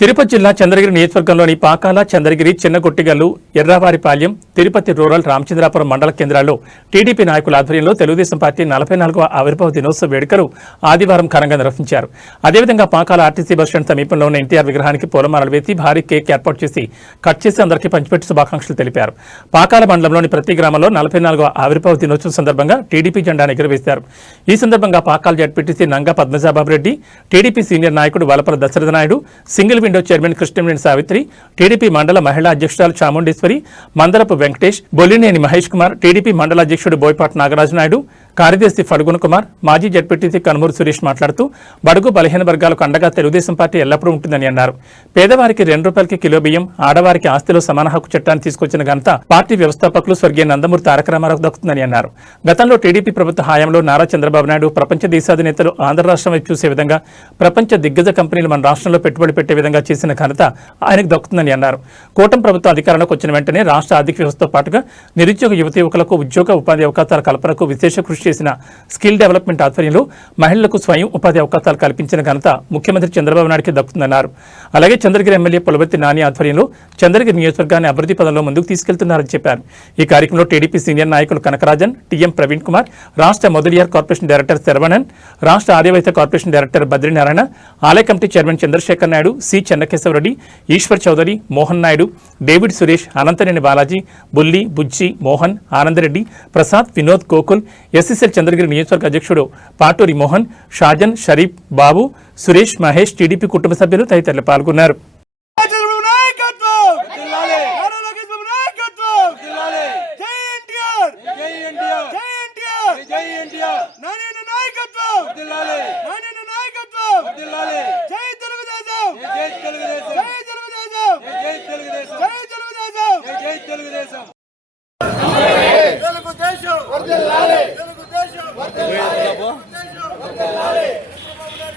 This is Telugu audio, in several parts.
తిరుపతి జిల్లా చంద్రగిరి నియోజకవర్గంలోని పాకాల, చంద్రగిరి, చిన్నగొట్టిగల్లు, ఎర్రావారిపాలెం, తిరుపతి రూరల్, రామచంద్రాపురం మండల కేంద్రాల్లో టీడీపీ నాయకుల ఆధ్వర్యంలో తెలుగుదేశం పార్టీ 44వ ఆవిర్భావ దినోత్సవ వేడుకలు ఆదివారం ఘనంగా నిర్వహించారు. అదేవిధంగా పాకాల ఆర్టీసీ బస్టాండ్ సమీపంలో ఉన్న ఎన్టీఆర్ విగ్రహానికి పూలమాలలు వేసి భారీ కేక్ ఏర్పాటు చేసి కట్ చేసి అందరికీ పంచిపెట్టి శుభాకాంక్షలు తెలిపారు. పాకాల మండలంలోని ప్రతి గ్రామంలో 44వ ఆవిర్భావ దినోత్సవం సందర్భంగా టీడీపీ జెండాను ఎగురవేశారు. ఈ సందర్భంగా Pakala ZPTC Nanga Padmajababureddy, TDP senior నాయకుడు Valapala Dasaratha Naidu, single window chairman Krishnaveni Savitri, TDP mandal మహిళా అధ్యక్షురాలు చాముండేశ్వరి, మందరపు వెంకటేష్, బొల్లినేని మహేష్ కుమార్, టీడీపీ మండల అధ్యక్షుడు బోయపాటి నాగరాజు నాయుడు, కార్యదర్శి ఫల్గుణ కుమార్, మాజీ జడ్పీటీసీ కనుమూరు సురేష్ మాట్లాడుతూ బడుగు బలహీన వర్గాలకు అండగా తెలుగుదేశం పార్టీ ఎల్లప్పుడూ ఉంటుందని అన్నారు. పేదవారికి ₹2 కిలో బియ్యం, ఆడవారికి ఆస్తిలో సమాన హక్కు చట్టాన్ని తీసుకొచ్చిన ఘనత పార్టీ వ్యవస్థాపకులు స్వర్గీయ నందమూరి తారక రామారావు దక్కుతుందని అన్నారు. గతంలో టీడీపీ ప్రభుత్వ హయాంలో నారా చంద్రబాబు నాయుడు ప్రపంచ దేశాధినేతలు ఆంధ్ర రాష్ట్రం వైపు చూసే విధంగా ప్రపంచ దిగ్గజ కంపెనీలు మన రాష్ట్రంలో పెట్టుబడి పెట్టే విధంగా చేసిన ఘనత ఆయనకు దక్కుతుందని అన్నారు. కూటమి ప్రభుత్వం అధికారంలోకి వచ్చిన వెంటనే రాష్ట్ర ఆర్థిక వ్యవస్థతో పాటుగా నిరుద్యోగ యువతీయువకులకు ఉద్యోగ ఉపాధి అవకాశాల కల్పనకు విశేష కృషి చేసిన స్కిల్ డెవలప్మెంట్ ఆధ్వర్యంలో మహిళలకు స్వయం ఉపాధి అవకాశాలు కల్పించిన ఘనత ముఖ్యమంత్రి చంద్రబాబు నాయుడుకి దక్కుతుందన్నారు. అలాగే చంద్రగిరి ఎమ్మెల్యే పులవర్తి నాని ఆధ్వర్యంలో చంద్రగిరి నియోజకవర్గాన్ని అభివృద్ధి పదంలో ముందుకు తీసుకెళ్తున్నారని చెప్పారు. ఈ కార్యక్రమంలో టీడీపీ సీనియర్ నాయకులు కనకరాజన్, టీఎం ప్రవీణ్ కుమార్, రాష్ట్ర మొదలియార్ కార్పొరేషన్ డైరెక్టర్ శరవణన్, రాష్ట్ర ఆర్యవైశ్య కార్పొరేషన్ డైరెక్టర్ బద్రీనారాయణ, ఆలయ committee chairman Chandrasekhar Naidu, C Chennakesavareddy, Eshwar Chowdary, Mohan Naidu, David Suresh, Ananthaneni Balaji, Bulli, Bujji, Mohan, Anandareddy, Prasad, Vinod, Gokul, SSL Chandragiri నియోజకవర్గ అధ్యక్షుడు పాటూరి మోహన్, షాజన్, షరీఫ్, బాబు, సురేష్, మహేష్, టీడీపీ కుటుంబ సభ్యులు తదితరులు పాల్గొన్నారు.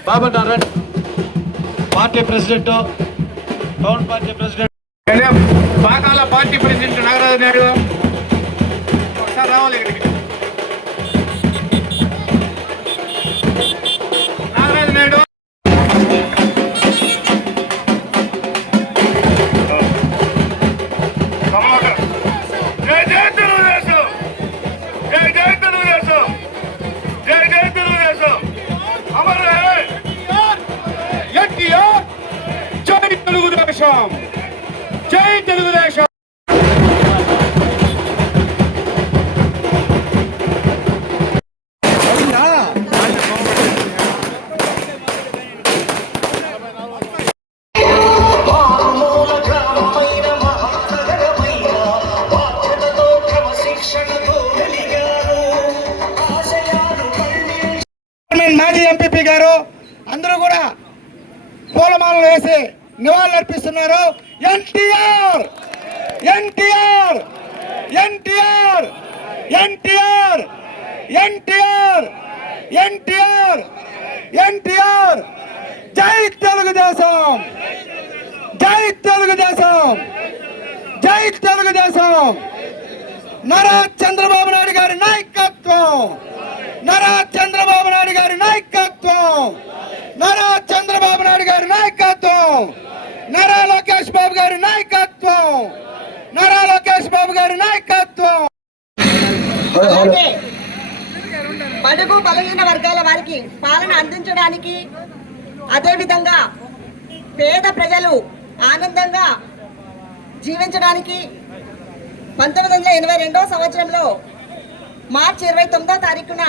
Baba Narayana party president, town party president, Pakala party president Nagaraju Naidu ఒకసారి రావాలి ఇక్కడికి. నాగరాజు నాయుడు జై తెలుగుదేశం. మాజీ ఎంపీపీ గారు అందరూ కూడా పూలమాలలు వేసి నివాళులర్పిస్తున్నారు. ఎన్టీఆర్ ఎన్టీఆర్ ఎన్టీఆర్ ఎన్టీఆర్ ఎన్టీఆర్ ఎన్టీఆర్ ఎన్టీఆర్ జై తెలుగుదేశం, జై తెలుగుదేశం, జై తెలుగుదేశం. నారా చంద్రబాబు నాయుడు గారి నాయకత్వం, నారా చంద్రబాబు నాయుడు గారి నాయకత్వం, నారా చంద్రబాబు నాయుడు గారి నాయకత్వం, నారా లోకేష్ బాబు గారి నాయకత్వం, నారా లోకేష్ బాబు గారి నాయకత్వం. బడుగు బలహీన వర్గాల వారికి పాలన అందించడానికి, అదేవిధంగా పేద ప్రజలు ఆనందంగా జీవించడానికి 1982వ సంవత్సరంలో మార్చి 29వ తారీఖున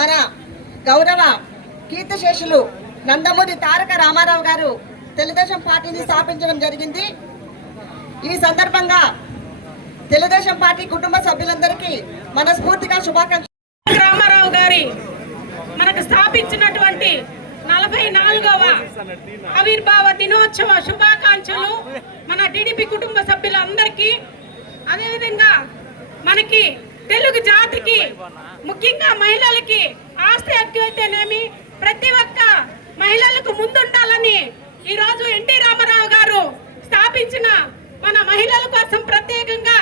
మన గౌరవ కీర్తిశేషులు నందమూరి తారక రామారావు గారు తెలుగుదేశం పార్టీని స్థాపించడం జరిగింది. ఈ సందర్భంగా తెలుగుదేశం పార్టీ కుటుంబ సభ్యులందరికీ మనస్ఫూర్తిగా శుభాకాంక్షలు. రామారావు గారి మనకు స్థాపించినటువంటి 44వ ఆవిర్భావ దినోత్సవ శుభాకాంక్షలు మన టీడీపీ కుటుంబ సభ్యులందరికీ. అదేవిధంగా మనకి తెలుగు జాతికి, ముఖ్యంగా మహిళలకి ఆస్తి హక్కు అయితేనేమి ప్రతి ఒక్క మహిళలకు ముందుండాలని ఈరోజు ఎన్టీ రామారావు గారు స్థాపించిన మన మహిళల కోసం ప్రత్యేకంగా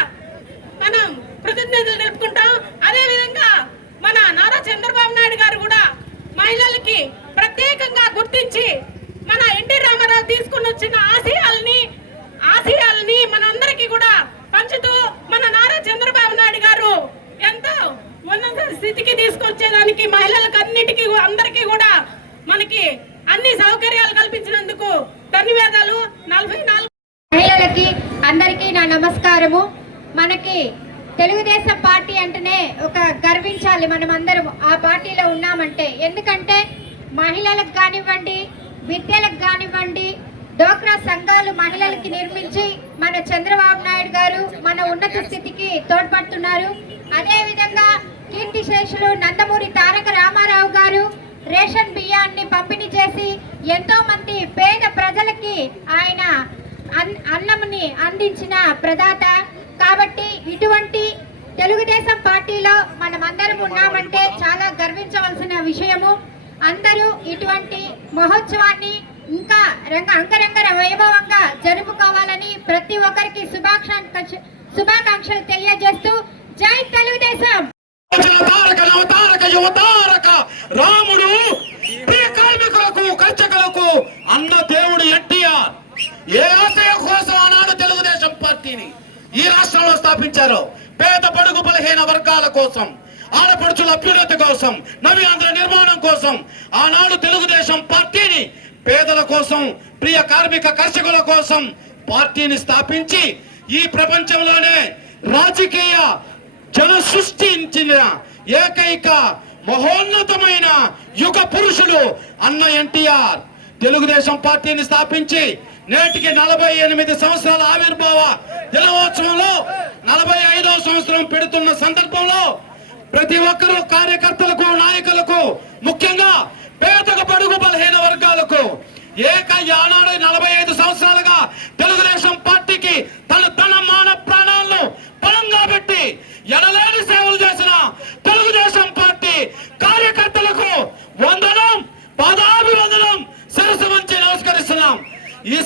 మనం కృతజ్ఞతలు తెలుపుకుంటాం. అదేవిధంగా మన నారా చంద్రబాబు నాయుడు గారు కూడా మహిళలకి ప్రత్యేకంగా గుర్తించి మన ఎన్టీ రామారావు తీసుకుని వచ్చిన 44 మహిళలకి అందరికీ నా నమస్కారము. మనకి తెలుగుదేశం పార్టీ అంటేనే ఒక గర్వించాలి, మనం అందరం ఆ పార్టీలో ఉన్నామంటే. ఎందుకంటే మహిళలకు కానివ్వండి, విద్యలకు కానివ్వండి, డోక్రా సంఘాలు మహిళలకి నిర్మించి మన చంద్రబాబు నాయుడు గారు మన ఉన్నత స్థితికి తోడ్పడుతున్నారు. అదేవిధంగా కీర్తిశేషులు నందమూరి తారక రామారావు గారు రేషన్ బియ్యాన్ని పంపిణీ చేసి ఎంతో మంది పేద ప్రజలకి ఆయన అన్నంని అందించిన ప్రదాత. కాబట్టి ఇటువంటి తెలుగుదేశం పార్టీలో మనమందరం ఉన్నామంటే చాలా గర్వించవలసిన విషయము. అందరూ ఇటువంటి మహోత్సవాన్ని ఇంకా అంగరంగ వైభవంగా జరుపుకోవాలని ప్రతి ఒక్కరికి శుభాకాంక్షలు తెలియజేస్తూ జై తెలుగుదేశం. రాముడు కార్మికులకు కర్షకులకు అన్న దేవుడు ఎన్టీఆర్ ఏ ఆశయం కోసం ఆనాడు తెలుగుదేశం పార్టీని ఈ రాష్ట్రంలో స్థాపించారు. పేద బడుగు బలహీన వర్గాల కోసం, ఆడపడుచుల అభ్యున్నతి కోసం, నవి ఆంధ్ర నిర్మాణం కోసం ఆనాడు తెలుగుదేశం పార్టీని పేదల కోసం, ప్రియ కార్మిక కర్షకుల కోసం పార్టీని స్థాపించి ఈ ప్రపంచంలోనే రాజకీయ జన సృష్టించిన ఏకైక మహోన్నతమైన యుగ పురుషుడు అన్న ఎన్టీఆర్. తెలుగుదేశం పార్టీని స్థాపించి నేటికి 48 సంవత్సరాల ఆవిర్భావ దినోత్సవంలో 45వ సంవత్సరం పెడుతున్న సందర్భంలో ప్రతి ఒక్కరూ కార్యకర్తలకు, నాయకులకు, ముఖ్యంగా పేదకు బడుగు బలహీన వర్గాలకు ఆనాడు 45 సంవత్సరాలుగా తెలుగుదేశం పార్టీకి తన మాన ప్రాణాలను పణంగా పెట్టి ఎనలేని సేవలు చేసిన తెలుగుదేశం పార్టీ కార్యకర్తలకు వందనం, పాదాభివందనం, శిరస్సు వంచి నమస్కరిస్తున్నాం. ఈ